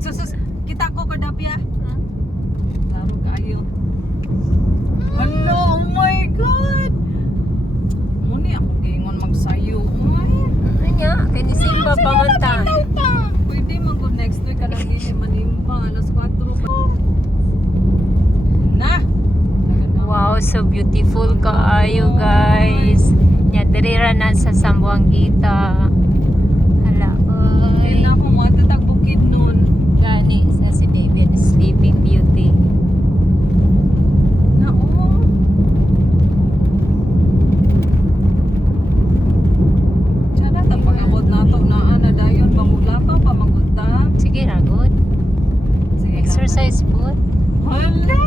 Sus, kita ko kadapya. Laro kayo. Hello, oh my God! Muni ako gingon magsayo. Ano niya? Kaya ni Simba pa man ta. Pwede man ko next week ka nang gini manimba. Alas 4 pa. Na! Wow, so beautiful kaayo guys. Nya dirira na sa Sambuangita. Hala, Ay, oy. na ako matatag bukid nun. Gani sa si David, Sleeping Beauty. Na, oh. Sana ta pag-abot na to na ana dayon pamuglapaw pa magutang. Sige ra good. Sige, Exercise po. hala!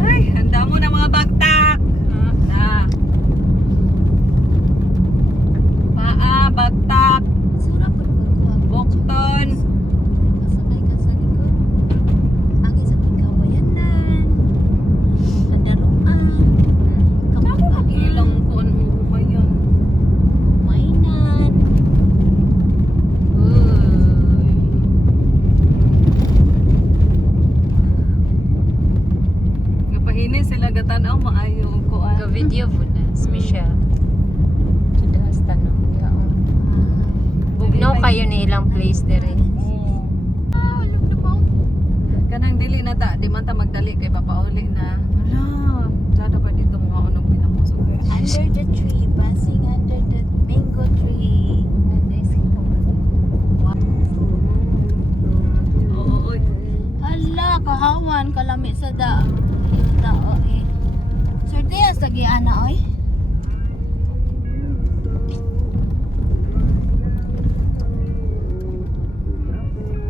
Ay, handa mo na mga bagtak. Na. Paa, bagtak, Sura po bukton. Masakay ka sa likod. Ang isa pagkawayanan. Kadaruan. Saan mo mag-ilang kuan mo ba yun? Mainan. Uy. Ngapahini sila gatanaw maayo og kuan. Ga video po na, special. Tudas tanong yaon. Bugno kayo ni ilang place dire. Oo. Kanang dili na ta, di man ta magdali kay papauli na. Ala, sada pa dito mga unong pinamusok. Under the tree, passing under the mango tree. Oo, oy. Hala, kahawan, kalami sa da. Yung dao eh. Swerte yan sa giana oy.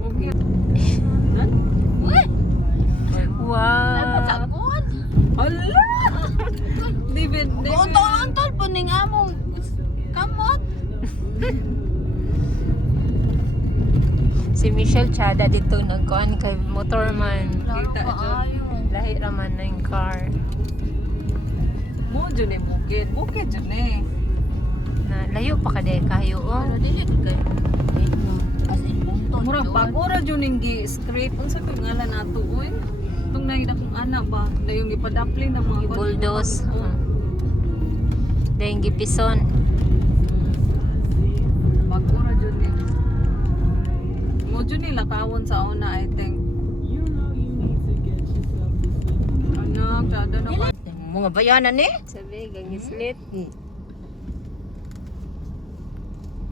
Okay. Nan? Uy! Wow. Napasagod! Ala! David, Untol-untol po ning among kamot. Si Michelle Chada dito nagkuhan kay motorman. Kita dyan. Kaayo. Lahi raman na yung car. Mo dyan eh, bukid. Bukid dyan eh. Na layo pa ka dahil kayo oh. Pero dili kay as in buntod. Murang pag-ora dyan yung gi-scrape. Ang sa ngalan nato, uy. Itong nakita kong anak ba? Na yung ipadapli ng mga Bulldoze. Oo. Dahil gipison. Pag-ora dyan eh. Mo dyan eh, lakawon sa una, I think. Anak, tsada na ba? Mga bayanan eh. Sabi, gangislit.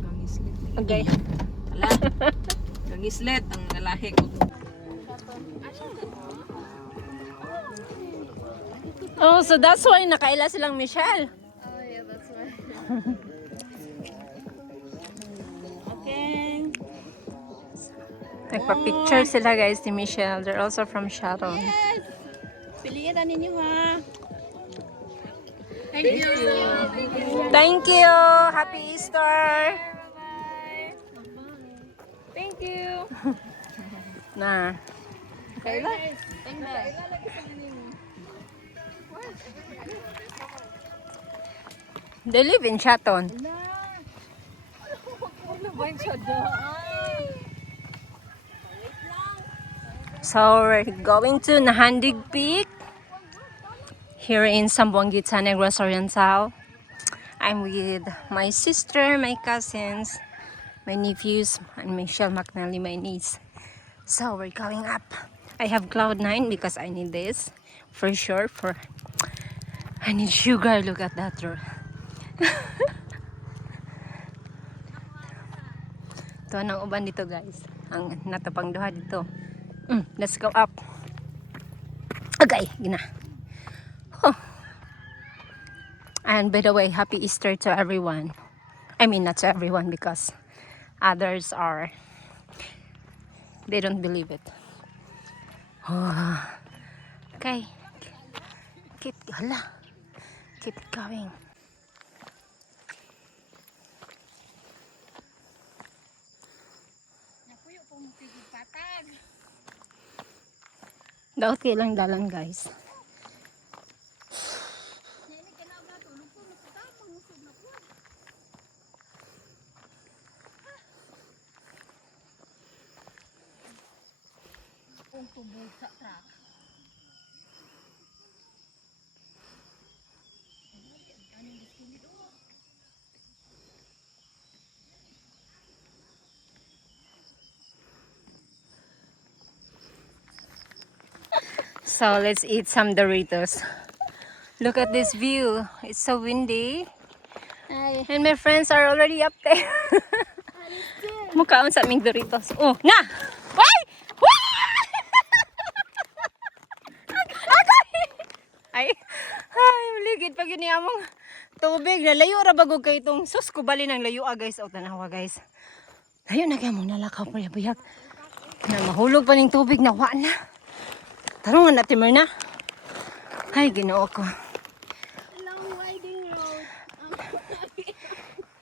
Gangislit. Okay. Ala. Gangislit ang nalahi ko. Oh, so that's why nakaila silang Michelle. Oh yeah, that's why. Okay. Nagpa-picture sila guys ni Michelle. They're also from Sharon. Yes! Piliin na ninyo ha. Thank you. Thank you! Happy Easter! Thank you. Na. Kaila? Thank you. They live in Sharon. Ano ba yung tsada? So we're going to Nahandig Peak here in Sambuangita, Negros Oriental. I'm with my sister, my cousins, my nephews, and Michelle McNally, my niece. So we're going up. I have Cloud9 because I need this for sure. I need sugar. Look at that. Ito ang uban dito guys. Ang natapangduha dito. Let's go up. Okay, gina. Oh. And by the way, happy Easter to everyone. I mean, not to everyone because others are, they don't believe it. Oh. Okay. Keep going. Daot kayo lang dalan guys. tubog sa truck. So let's eat some Doritos. Look at this view. It's so windy. Ay, And my friends are already up there. Mukhaon sa aming Doritos. Oh, na! Why? Ay, ay, maligid pag yun among tubig. Nalayo ra bagog kay itong sus ko bali ng layo guys. O tanawa guys. Layo na kaya mong nalakaw pa buyag. Na mahulog pa ng tubig na na. Tarungan natin mo na. Ay, ginoo ko. long winding road.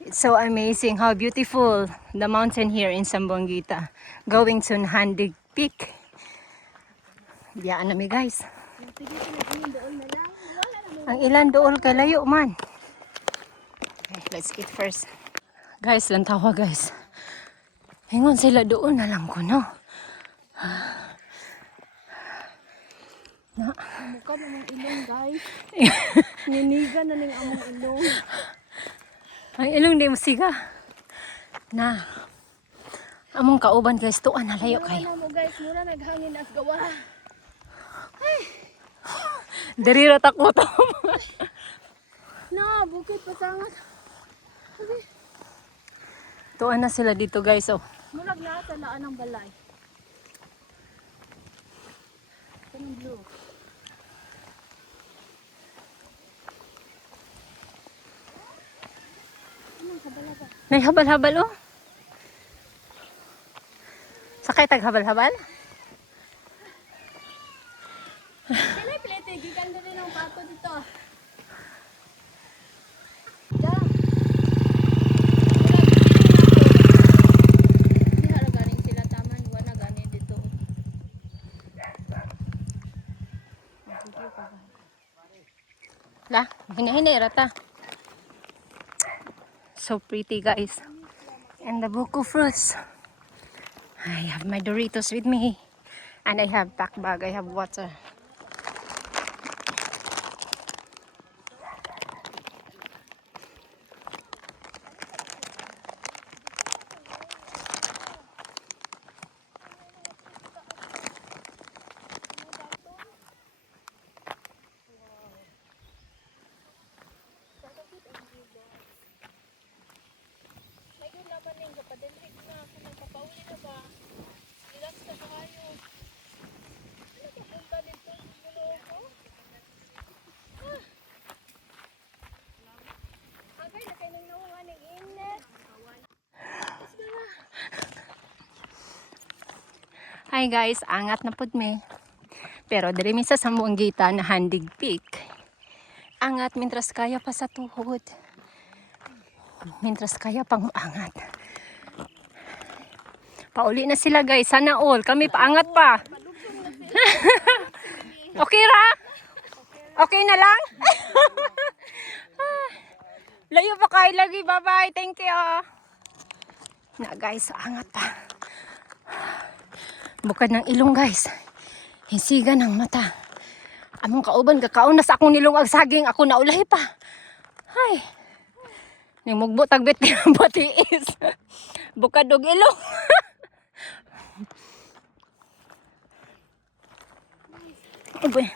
It's so amazing how beautiful the mountain here in Zamboanguita. Going to Nahandig Peak. Biyaan na mi guys. Ang ilan doon kay layo man. Okay, let's eat first. Guys, lantawa guys. Hingon sila doon na lang ko, no? Mukha namang ilong, guys. Niniga na ning among ilong. Ang ilong di mo siga. Na. Among kauban guys, tuan na layo kayo. Ano mo, guys, mura naghangin as gawa. Dari ratak mo to. Na, bukid pasangat. Tuan na sila dito guys, oh. Murag na sa laan ng balay. Kanang blue. Nay habal-habal, oh. Sakay tag habal-habal? Pilay-pilay, gigan na rin ang pato dito. Da. Hindi na ganing sila taman, wala ganing dito. La, hinahinay rata. So pretty guys. And the buko fruits. I have my Doritos with me. And I have pack bag, I have water. Hi guys, angat na pud me. Pero diri mi sa Zamboanguita na Nahandig Peak. Angat mintras kaya pa sa tuhod. Mintras kaya pang angat. Pauli na sila guys, sana all. Kami paangat pa. Okay ra? Okay na lang? Layo pa kayo lagi. Bye-bye. Thank you. Na guys, angat pa. Bukad ng ilong guys. Hisiga ng mata. Among kauban, kakaon na sa akong nilong ag saging. Ako na ulahi pa. Ay. Nimugbo tagbit ng batiis. Bukad og ilong. Uy.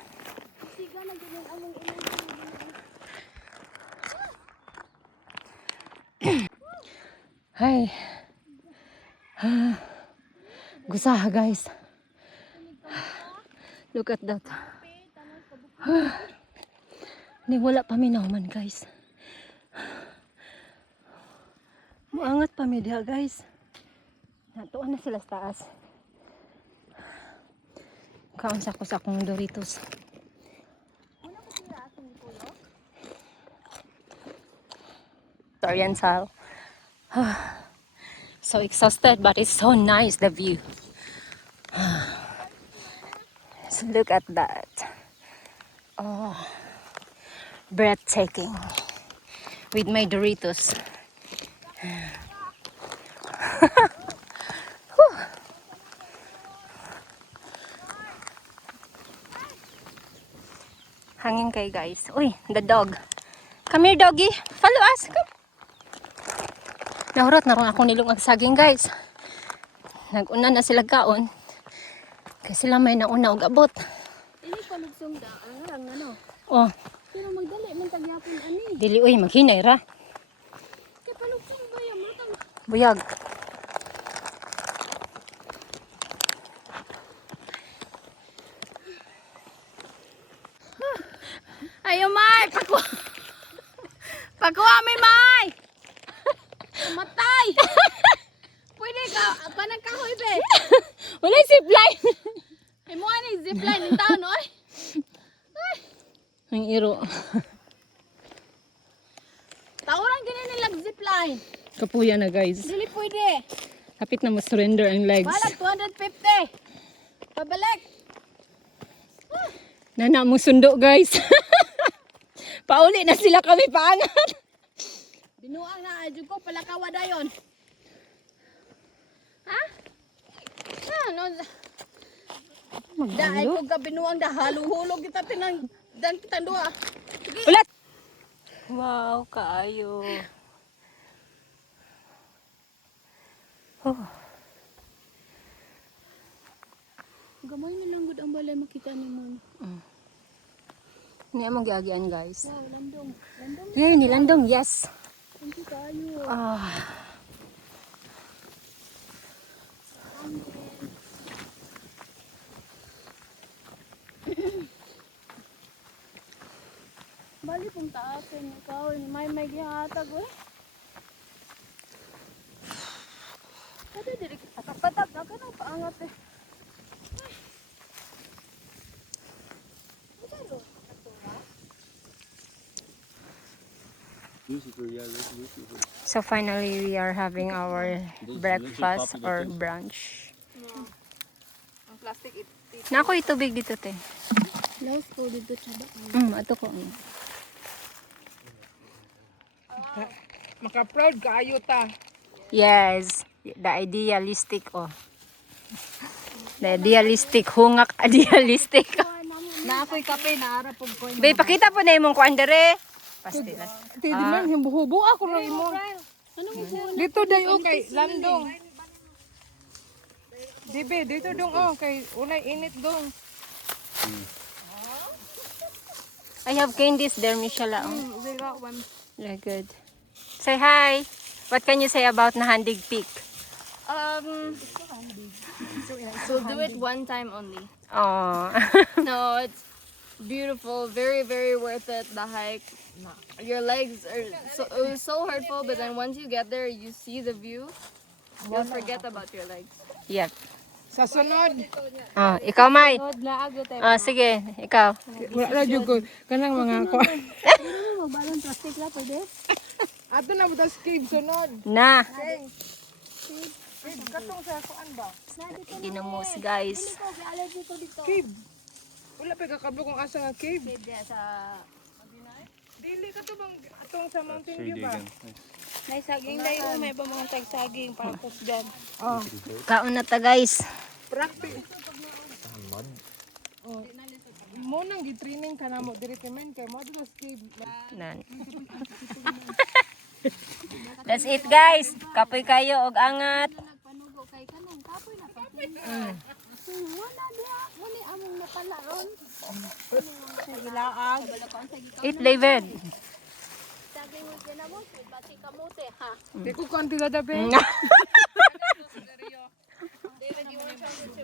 Ay. Gusaha guys. Look at that. Ni wala pa minaman guys. Muangat pa mi diha guys. Natuan na sila sa taas. Kaon sa ko sa akong Doritos. Oriental. So exhausted, but it's so nice, the view. So look at that. Oh, breathtaking. With my Doritos. palengke guys. Uy, the dog. Come here doggy. Follow us. Come. Nahurot na ron ako nilungag saging guys. Nag-una na sila kaon. Kasi sila may nauna og abot. Ini palugsong da ang ano. Oh, Pero magdali man tagyapon ani. dili uy maghinay ra. Kay palugsong ba yan matang. Buyag. Ayo Mai, Pakuha mi Mai. Matay. Pwede ka panang kahoy be. Wala zipline. Ay mo ani zipline in town oy. Ang iro. Tawran gini nilang zipline. Kapuya na guys. Dili pwede. Hapit na ma-surrender ang legs. Balag 250. Pabalik. Nana mo sundo guys. Pauli na sila kami paangat. Binuang na adyo ko palakawa dayon. Ha? No. Dahil ko ka binuang da haluhulog kita tinang dan kita duha. Ulat. Wow, kaayo. Oh. Gamay na lang gud ang balay makita ni mo. Ini among giagian guys. Wow, landong. Landong Here ni landong, yes. ang kayo. Ah. Bali pong taasin ikaw, may gihatag eh. Kada diri patak-patak na kanang paangat eh. So finally we are having our breakfast or brunch. Ang plastic Nako itubig dito te. Laos ko dito sa ba. Ato ko. Maka-proud kaayo ta. Yes, the idealistic oh. The idealistic hungak idealistic. na ako'y kape na ara pug ko. Bay pakita po na imong kuan dere. Pastilan. Ti di man himbuhubo ako ra imo. Ano mo po? Dito dayo kay landong. Dibe, dito dong oh kay unay init dong. I have candies there, Michelle. Oh. They got one. Very good. Say hi. What can you say about Nahandig Peak? So do it one time only. Oh. No, it's beautiful, very very worth it. The hike, your legs are so it was so hurtful, but then once you get there, you see the view. You'll forget about your legs. Yep. Sa sunod, Oh, ikaw May. Oh, sige, ikaw. wala ra jud ko kanang mga ko. Ano mo balon plastic la pwede? Ato na butas cave sunod. Na. Cave katong sa kuan ba? Ginamos, guys. Ko allergy ko dito. Cave. Wala pa kakablo kung asa nga cave. Pwede sa Dili ka to bang atong sa Mountain View ba? may saging dayo, may ba mga tagsaging tapos diyan. Oh, Kaon na ta, guys. practice. Oh. Mo nang gi-training ka na mo diri men kay mo sa cave. Nan. That's it, guys. Kapoy kayo og angat. Nagpanugo kay kanang kapoy na pa. Wala dia, muni among napalaron. Gilaag. Eat, David. Saging mo kinamo, bati kamote ha. Di ko konti da be.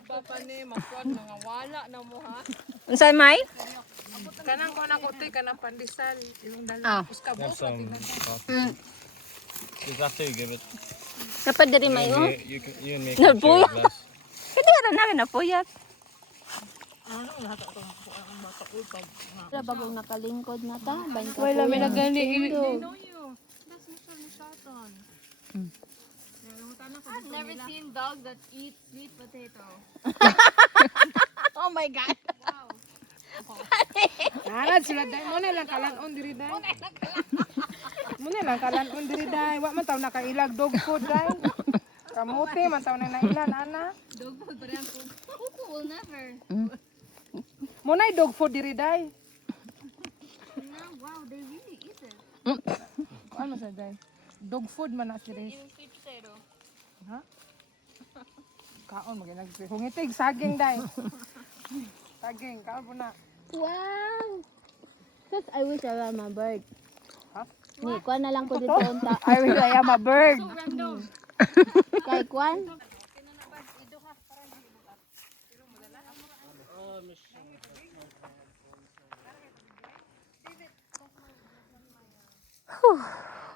Papa ni magkuan mga wala na mo ha. Unsay May? Kanang ko na kote kanang pandesal yung Ah. dala. Uska bo sa tingnan. Just after you give it, Dapat diri May oh. you can make No, it boy. share glass. Kaya na na puyat. Wala bagong nakalingkod na ta, bain ka. Wala may nagani. I've never seen dogs that eat sweet potato. Oh my god. Ara sila dai mo na lang kalanon diri dai. Mo na lang kalanon diri dai. Wa man taw nakailag dog food dai. Kamote man taw na nailan ana. Kuku will never. Mo na dog food diri dai. Ano sa day? Dog food man na si Riz. Ha? Kaon maginag. Hungitig saging day. Saging, kaon po na. Wow! Cause I wish I am a bird. Ha? Ni, kuan na lang ko dito unta. I wish I am a bird. Kay kuan.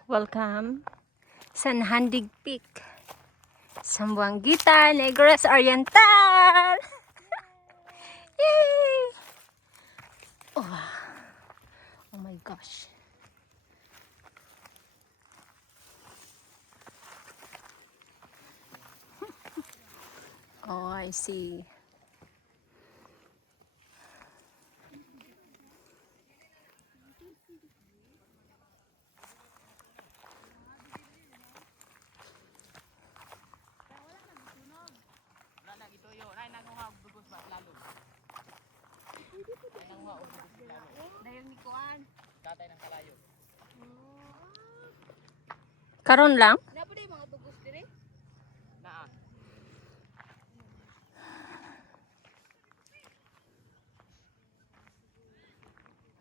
Welcome sa Nahandig Peak. Sambuanguita, Negros Oriental! Yay! Oh my gosh. Oh, I see. Karon lang?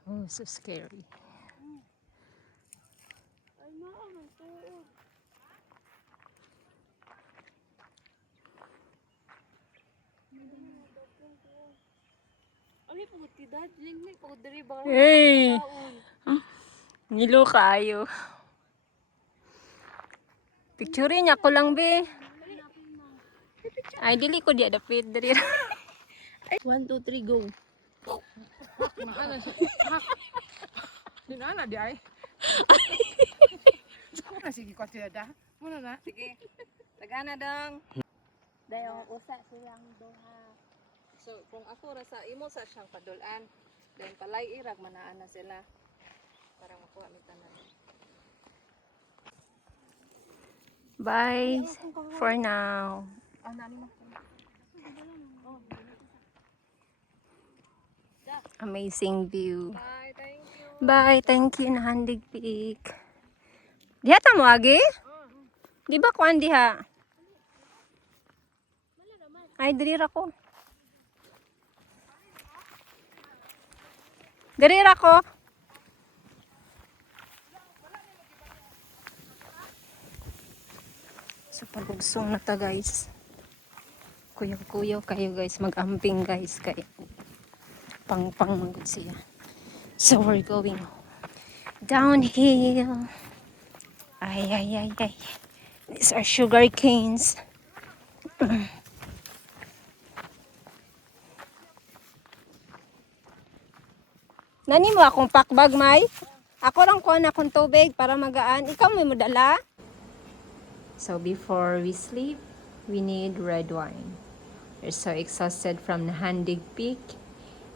Oh, so scary. Hey! Nilo kayo. Picturein niya ko lang, be. Ay, dili ko di adapit. Dali. 1, 2, 3, go. Maana siya. Hak. Dinana di ay. Muna sige ko siya da. Muna na. Sige. Tagana dong. Dayo usa silang duha. So, kung ako ra sa imo sa siyang padulan, then palay irag manaan na sila para makuha mi tanan. Bye for now. Amazing view. Bye, thank you. Bye, thank you Nahandig Peak. Diha ta mo agi? Di ba kuan diha? Ay, diri ra ko. Diri ra ko. Sa palugsong na ta guys. Kuyaw-kuyaw kayo guys. Mag-amping guys. Kaya pang-pang magod siya. So we're going downhill. Ay, ay, ay, ay. These are sugar canes. Nani mo akong pakbag, May? Ako lang kuha na akong tubig para magaan. Ikaw may modala? So before we sleep, we need red wine. We're so exhausted from Nahandig Peak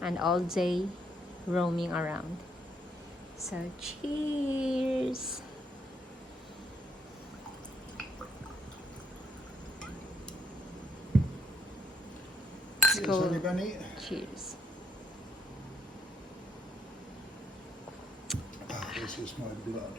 and all day roaming around. So cheers! Let's go. Cheers. This is my blood.